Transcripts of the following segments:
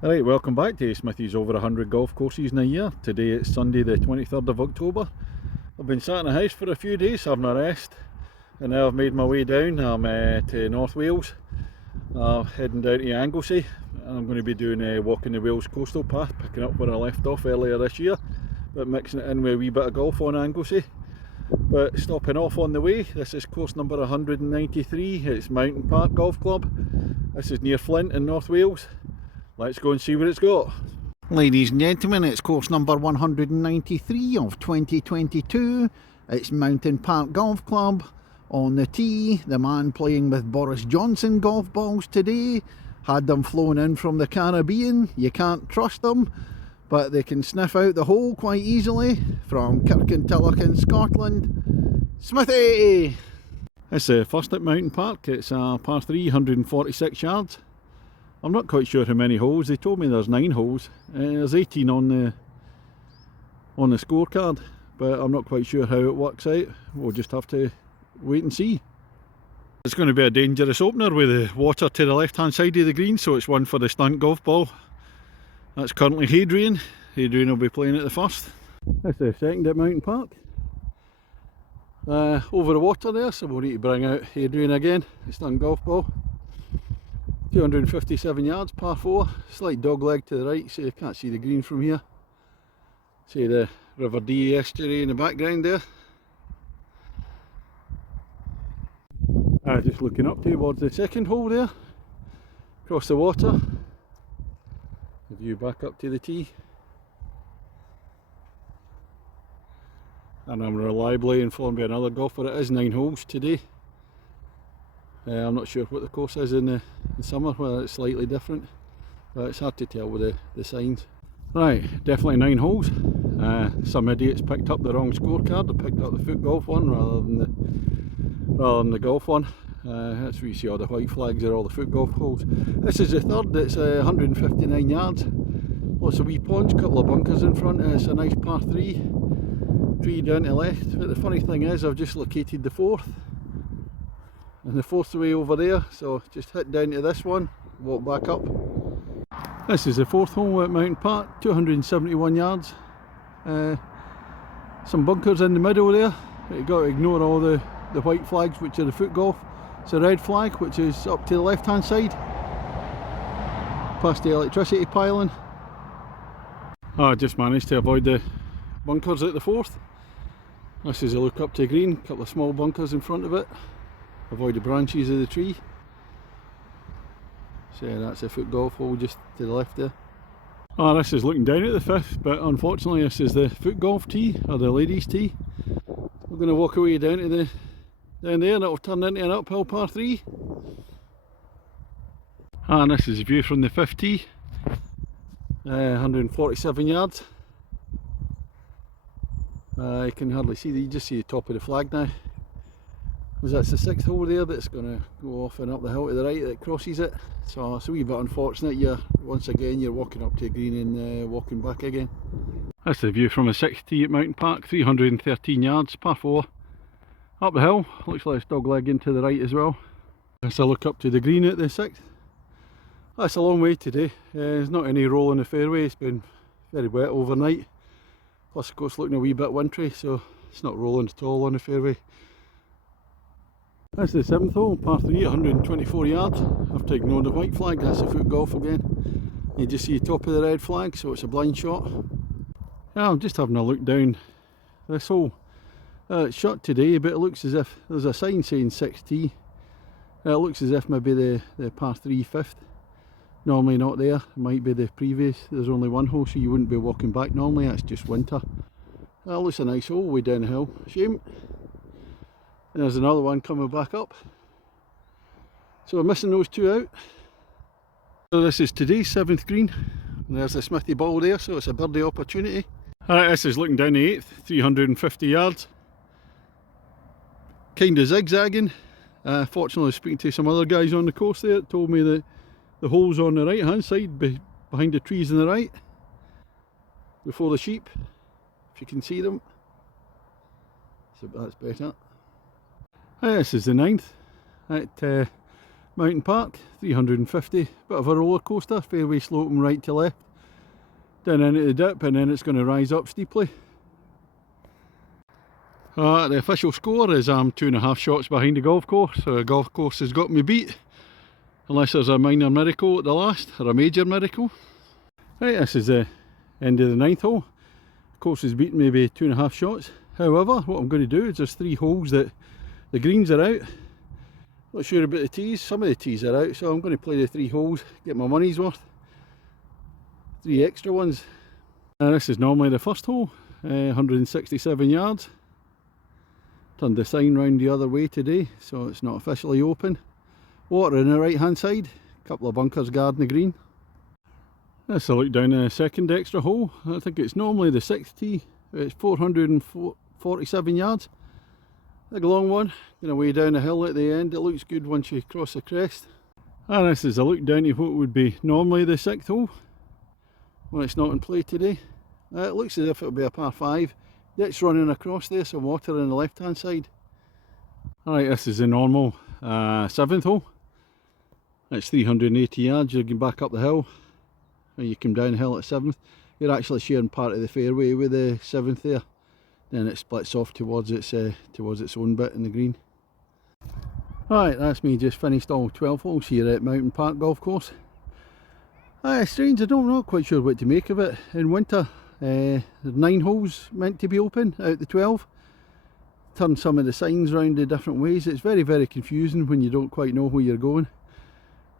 Alright, welcome back to Smithy's over 100 golf courses in a year. Today it's Sunday the 23rd of October. I've been sat in the house for a few days having a rest, and now I've made my way down. I'm to North Wales, heading down to Anglesey. I'm going to be doing walking the Wales coastal path, picking up where I left off earlier this year, but mixing it in with a wee bit of golf on Anglesey. But stopping off on the way, this is course number 193, it's Mountain Park Golf Club. This is near Flint in North Wales. Let's go and see what it's got. Ladies and gentlemen, it's course number 193 of 2022. It's Mountain Park Golf Club. On the tee, the man playing with Boris Johnson golf balls today. Had them flown in from the Caribbean. You can't trust them, but they can sniff out the hole quite easily. From Kirkintilloch in Scotland, Smithy! It's the first at Mountain Park. It's a par 3, 146 yards. I'm not quite sure how many holes. They told me there's 9 holes. There's 18 on the scorecard, but I'm not quite sure how it works out. We'll just have to wait and see. It's going to be a dangerous opener with the water to the left hand side of the green, so it's one for the stunt golf ball. That's currently Hadrian. Hadrian will be playing at the first. That's the second at Mountain Park. Over the water there, so we'll need to bring out Hadrian again, the stunt golf ball. 257 yards, par 4, slight dog leg to the right, so you can't see the green from here. See the River Dee estuary in the background there. Just looking up towards the second hole there, across the water. The view back up to the tee. And I'm reliably informed by another golfer it is 9 holes today. I'm not sure what the course is in the summer, whether it's slightly different, but it's hard to tell with the signs. Right, definitely 9 holes. Some idiots picked up the wrong scorecard. They picked up the foot golf one rather than the golf one. That's where you see all the white flags are all the foot golf holes. This is the third. It's 159 yards. Lots of wee ponds, couple of bunkers in front. It's a nice par 3. 3 down to the left. But the funny thing is, I've just located the fourth. And the fourth way over there, so just hit down to this one, walk back up. This is the fourth hole at Mountain Park, 271 yards. Some bunkers in the middle there. You've got to ignore all the white flags, which are the foot golf. It's a red flag, which is up to the left hand side, past the electricity pylon. I just managed to avoid the bunkers at the fourth. This is a look up to green, a couple of small bunkers in front of it. Avoid the branches of the tree. So yeah, that's a foot golf hole just to the left there. This is looking down at the fifth, but unfortunately this is the foot golf tee, or the ladies tee. We're going to walk away down to down there, and it'll turn into an uphill par 3. And this is a view from the fifth tee. 147 yards. You can hardly see, you just see the top of the flag now. Because that's the sixth hole there that's going to go off and up the hill to the right that crosses it. So it's a wee bit unfortunate. Once again you're walking up to a green and walking back again. That's the view from the sixth tee at Mountain Park, 313 yards, par 4. Up the hill, looks like it's dog legging to the right as well. That's a look up to the green at the sixth. That's a long way today. There's not any roll in the fairway, it's been very wet overnight. Plus of course looking a wee bit wintry, so it's not rolling at all on the fairway. That's the seventh hole, par 3, 124 yards. I have to ignore the white flag, that's a foot golf again. You just see the top of the red flag, so it's a blind shot. Yeah, I'm just having a look down this hole. It's shot today, but it looks as if there's a sign saying 6T. It looks as if maybe the par 3 fifth. Normally not there, it might be the previous. There's only one hole, so you wouldn't be walking back normally, that's just winter. That looks a nice hole way down the hill. Shame. And there's another one coming back up. So we're missing those 2 out. So this is today's 7th green. And there's the Smithy ball there, so it's a birdie opportunity. Alright, this is looking down the 8th, 350 yards. Kind of zigzagging. Fortunately, speaking to some other guys on the course there, it told me that the hole's on the right hand side, behind the trees on the right. Before the sheep, if you can see them. So that's better. This is the 9th at Mountain Park, 350, bit of a roller coaster, fairway sloping right to left, down into the dip, and then it's going to rise up steeply. The official score is I'm 2.5 shots behind the golf course, so the golf course has got me beat, unless there's a minor miracle at the last, or a major miracle. Right, this is the end of the 9th hole. The course has beaten me by 2.5 shots. However, what I'm going to do is there's 3 holes that the greens are out. Not sure about the tees, some of the tees are out, so I'm going to play the 3 holes, get my money's worth. 3 extra ones. This is normally the first hole, 167 yards. Turned the sign round the other way today, so it's not officially open. Water on the right hand side, a couple of bunkers guarding the green. Let's look down the second extra hole. I think it's normally the 6th tee. It's 447 yards. Big long one, going away down the hill at the end. It looks good once you cross the crest. And this is a look down to what would be normally the 6th hole, when it's not in play today. It looks as if it'll be a par 5. Ditch running across there, some water on the left hand side. Alright, this is the normal 7th hole. It's 380 yards, you're going back up the hill. When you come down the hill at 7th, you're actually sharing part of the fairway with the 7th there. Then it splits off towards its own bit in the green. Right, that's me just finished all 12 holes here at Mountain Park Golf Course. Strange, I'm not quite sure what to make of it. In winter, there's 9 holes meant to be open out the 12. Turn some of the signs round the different ways. It's very, very confusing when you don't quite know where you're going.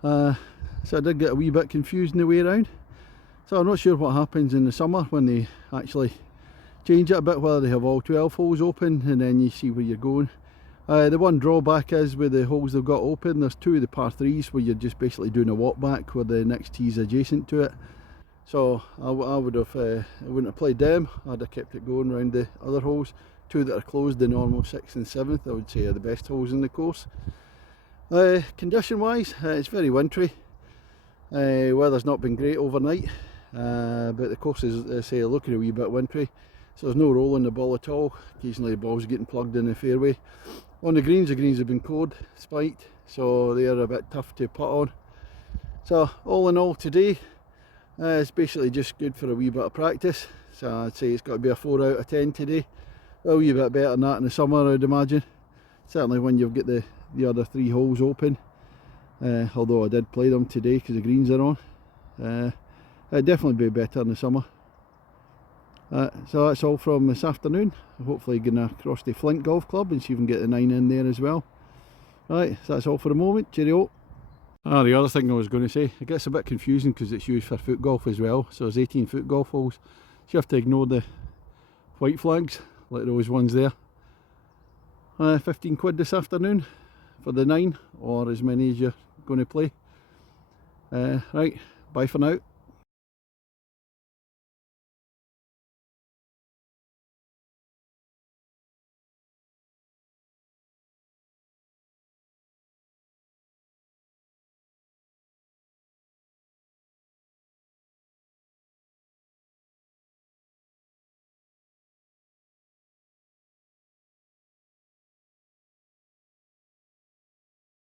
So I did get a wee bit confused in the way around. So I'm not sure what happens in the summer when they actually change it a bit, whether they have all 12 holes open and then you see where you're going. The one drawback is with the holes they've got open, there's 2 of the par 3s where you're just basically doing a walk back where the next tee's adjacent to it. So I wouldn't have played them. I'd have kept it going around the other holes. 2 that are closed, the normal 6th and 7th, I would say are the best holes in the course. Condition wise, it's very wintry. Weather's not been great overnight, but the course is, as I say, looking a wee bit wintry. So there's no rolling the ball at all. Occasionally the ball's getting plugged in the fairway. On the greens have been cored, spiked, so they are a bit tough to putt on. So all in all today, it's basically just good for a wee bit of practice. So I'd say it's got to be a 4 out of 10 today. A wee bit better than that in the summer, I'd imagine. Certainly when you've got the other 3 holes open. Although I did play them today because the greens are on. It'd definitely be better in the summer. So that's all from this afternoon. Hopefully going across the Flint Golf Club and see if we can get the 9 in there as well. Right, so that's all for the moment. Cheerio. The other thing I was going to say, it gets a bit confusing because it's used for foot golf as well. So there's 18 foot golf holes. So you have to ignore the white flags, like those ones there. 15 quid this afternoon for the 9, or as many as you're going to play. Right, bye for now.